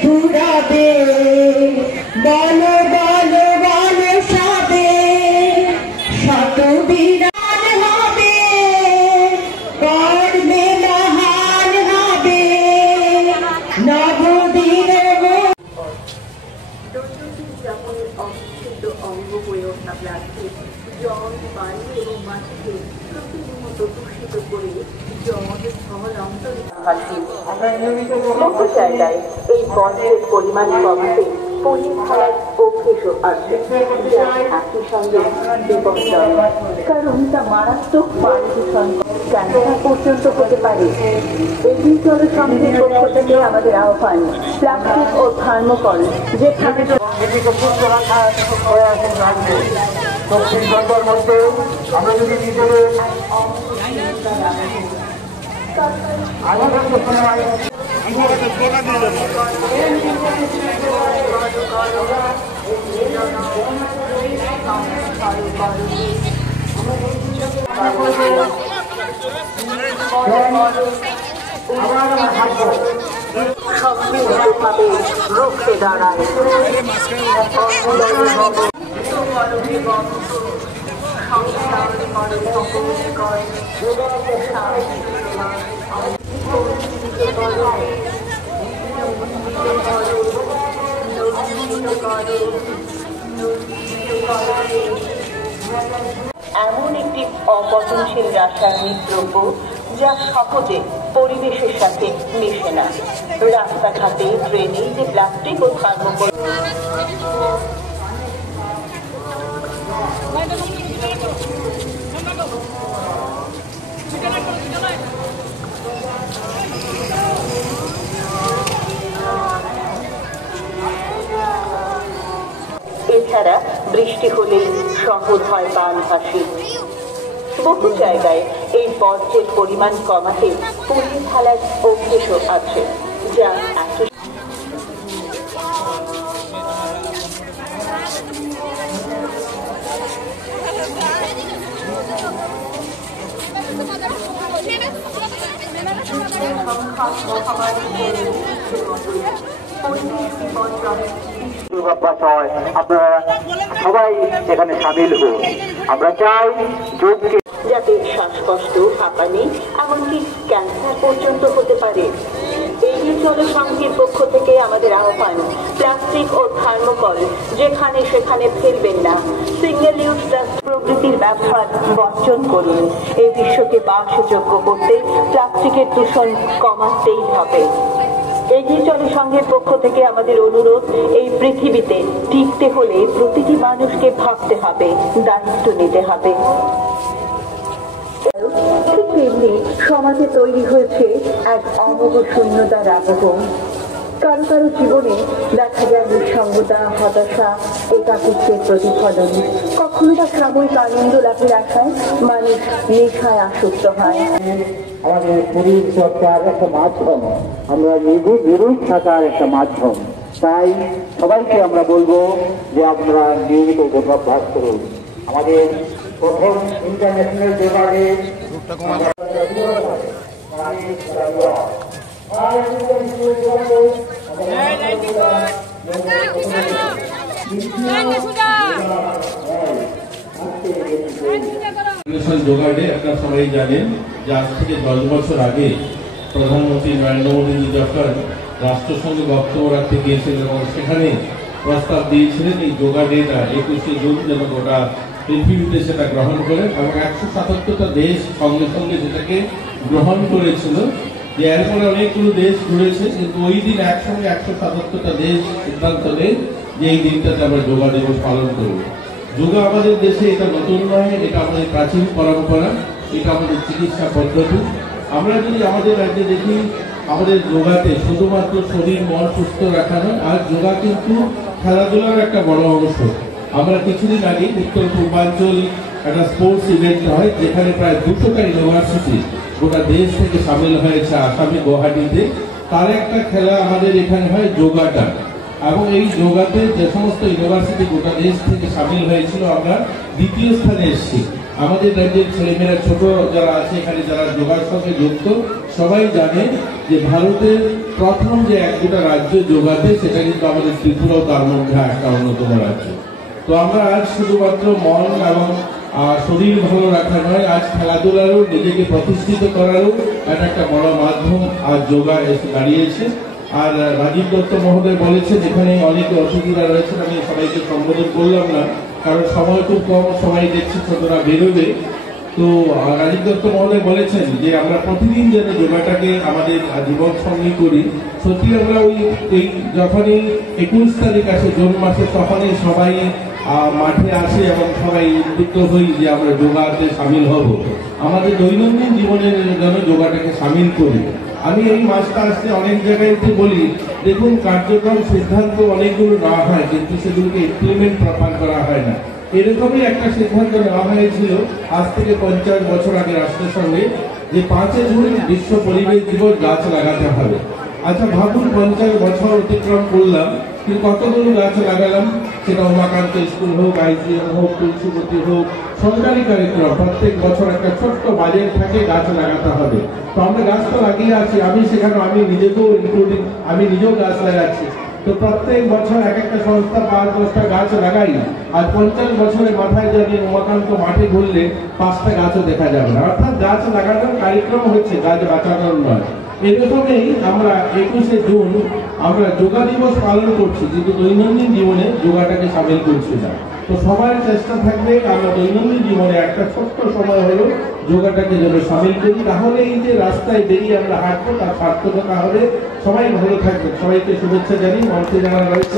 ফুরাবে বলো বলো বলো সবে শত বিরাট হবে কর্মে মহান হবে নবদিন দৈনন্দিন জীবনের অবিচ্ছেদ্য অঙ্গ হয়ে ওঠা প্লাস্টিক জল বায়ু এবং মাটিকে প্রতিনিয়ত দূষিত করে জল স্থল অন্তরে বহু জায়গায় এই বর্জ্যের পরিমাণ কমাতে পনির খাওয়ার অভ্যেসও আছে, যা একই সঙ্গে বিপজ্জনক, কারণ তা মারাত্মক পানি দূষণ ক্যান্সার পর্যন্ত হতে পারে। এগিয়ে চলো সঙ্গের পক্ষ থেকে আমাদের আহ্বান, প্লাস্টিক ও থার্মোকল যেখানে দক্ষিণ বঙ্গের মধ্যে আমরা যদি নিজেদের সম্মিলিতভাবে রুখতে দাঁড়ায়। এমন একটি অপচনশীল রাসায়নিক দ্রব্য যা সহজে পরিবেশের সাথে মিশে না। রাস্তাঘাটে, ট্রেনে যে প্লাস্টিক ও থার্মোকল এছাড়া বৃষ্টি হলেই শহর হয় বানভাসী। বহু জায়গায় এই বর্জ্যের পরিমাণ কমাতে পুড়িয়ে ফেলার অভ্যেসও আছে, যা একই আপনারা সবাই এখানে সামিল হন। আমরা চাই যোগকে যাতে শ্বাসকষ্ট, হাঁপানি, এমনকি ক্যান্সার পর্যন্ত হতে পারে। এগিয়ে চলো সংঘের পক্ষ থেকে আমাদের আহ্বান, প্লাস্টিক ও থার্মোকল যেখানে সেখানে ফেলবেন না। সিঙ্গেল ইউজ প্লাস্টিক প্রভৃতির ব্যবহার বর্জন করুন। এই বিশ্বকে বাসযোগ্য করতে প্লাস্টিকের দূষণ কমাতেই হবে। এগিয়ে চলো সংঘের পক্ষ থেকে আমাদের অনুরোধ, এই পৃথিবীতে টিকতে হলে প্রতিটি মানুষকে ভাবতে হবে, দায়িত্ব নিতে হবে। ঠিক তেমনি সমাজে তৈরি হয়েছে এক অমোঘ শূন্যতার আবহ। কারো কারো জীবনে দেখা যায় নিঃসঙ্গতা, হতাশা, একাকিত্বের প্রতিফলন। কখনো বা সাময়িক আনন্দ লাভের আশায় মানুষ নেশায় আসক্ত হয়। আমাদের শরীর চর্চার একটা মাধ্যম, আমরা নিরোগ থাকার একটা মাধ্যম। তাই সবাইকে আমরা বলবো যে আপনারা নিয়মিত যোগাভ্যাস করুন। আমাদের প্রথম ইন্টারন্যাশনাল ডেবারে যোগা ডে আপনারা সবাই জানেন যে আজ থেকে 10 বছর আগে প্রধানমন্ত্রী নরেন্দ্র মোদী যখন রাষ্ট্রসংঘে বক্তব্য রাখতে গিয়েছিলেন এবং সেখানে প্রস্তাব দিয়েছিলেন এই যোগা ডেটা 21শে জুন যেন গোটা পৃথিবীতে সেটা গ্রহণ করে, এবং 177টা দেশ সঙ্গে সঙ্গে সেটাকে গ্রহণ করেছিল। যে এরপরে অনেকগুলো দেশ ঘুরেছে, কিন্তু ওই দিন একসঙ্গে 177টা দেশ সিদ্ধান্ত নেয় যে এই দিনটাতে আমরা যোগা দিবস পালন করব। যোগা আমাদের দেশে এটা নতুন নয়, এটা আমাদের প্রাচীন পরম্পরা, এটা আমাদের চিকিৎসা পদ্ধতি। আমরা যদি আমাদের রাজ্যে দেখি, আমাদের যোগাতে শুধুমাত্র শরীর মন সুস্থ রাখা নয়, আর যোগা কিন্তু খেলাধুলার একটা বড় অংশ। আমরা কিছুদিন আগে উত্তর পূর্বাঞ্চল একটা স্পোর্টস ইভেন্ট হয়, যেখানে প্রায় 200টা ইউনিভার্সিটি গোটা দেশ থেকে সামিল হয়েছে আসামে গুয়াহাটিতে। তার একটা খেলা আমাদের এখানে হয় যোগাটা, এবং এই যোগাতে যে সমস্ত ইউনিভার্সিটি গোটা দেশ থেকে সামিল হয়েছিল আমরা দ্বিতীয় স্থানে এসেছি। আমাদের রাজ্যের ছেলেমেয়েরা ছোট যারা আছে এখানে, যারা যোগার সঙ্গে যুক্ত, সবাই জানে যে ভারতের প্রথম যে এক দুটা রাজ্য যোগাতে, সেটা কিন্তু আমাদের ত্রিপুরাও তার মধ্যে একটা অন্যতম রাজ্য। তো আমরা আজ শুধুমাত্র মন এবং শরীর ভালো রাখা নয়, আজ খেলাধুলারও নিজেকে প্রতিষ্ঠিত করারও একটা বড় মাধ্যম আজ যোগা এসে দাঁড়িয়েছে। আর রাজীব দত্ত মহোদয় বলেছেন, এখানে অনেকে অতিথিরা রয়েছেন, আমি সবাইকে সম্বোধন করলাম না কারণ সময় খুব কম, সবাই দেখছি ছোটরা বেরোবে। তো রাজীব দত্ত মহোদয় বলেছেন যে আমরা প্রতিদিন যেন যোগাটাকে আমাদের জীবন সঙ্গী করি। সত্যি আমরা ওই যখনই 21 তারিখ আসে জুন মাসে, তখনই সবাই মাঠে আসে এবং সবাই উদ্বুদ্ধ হই যে আমরা যোগাতে সামিল হব। আমাদের দৈনন্দিন জীবনের যেন যোগাটাকে সামিল করি। আমি এই মাসটা আসতে অনেক জায়গায় বলি, দেখুন কার্যক্রম সিদ্ধান্ত অনেকগুলো নেওয়া হয়, কিন্তু সেগুলোকে ইমপ্লিমেন্ট প্রপার করা হয় না। এরকমই একটা সিদ্ধান্ত নেওয়া হয়েছিল আজ থেকে 50 বছর আগে রাষ্ট্রের সঙ্গে, যে 5 জুন বিশ্ব পরিবেশ দিবস গাছ লাগাতে হবে। আচ্ছা ভাবুন, 50 বছর অতিক্রম করলাম, কিন্তু কতগুলো গাছ লাগালাম? সেটা উমাকান্ত স্কুল হোক, আইজিএম হোক, তুলসীবতী হোক, সরকারি কার্যক্রম প্রত্যেক বছর একটা ছোট্ট বাজেট থাকে, গাছ লাগাতে হবে। তো আমরা গাছ তো লাগিয়ে আছি, আমি সেখানে আমি নিজেকেও ইনক্লুডিং, আমি নিজেও গাছ লাগাচ্ছি। তো প্রত্যেক বছর এক একটা সংস্থা 5-10টা গাছ লাগাই, আর 50 বছরের মাথায় যদি উমাকান্ত মাঠে ঘুরলে 5টা গাছও দেখা যাবে না। অর্থাৎ গাছ লাগানোর কার্যক্রম হচ্ছে, গাছ বাঁচানোর নয়। এরকমই আমরা 21শে জুন আমরা যোগা দিবস পালন করছি, কিন্তু দৈনন্দিন জীবনে যোগাটাকে সামিল করছি না। তো সবার চেষ্টা থাকবে আমরা দৈনন্দিন জীবনে একটা ছোট্ট সময় হলো যোগাটাকে যেন সামিল করি, তাহলে এই যে রাস্তায় বেরিয়ে আমরা হাঁটবো তার সার্থকতা হবে। সবাই ভালো থাকবেন, সবাইকে শুভেচ্ছা জানি। মঞ্চে যারা রয়েছে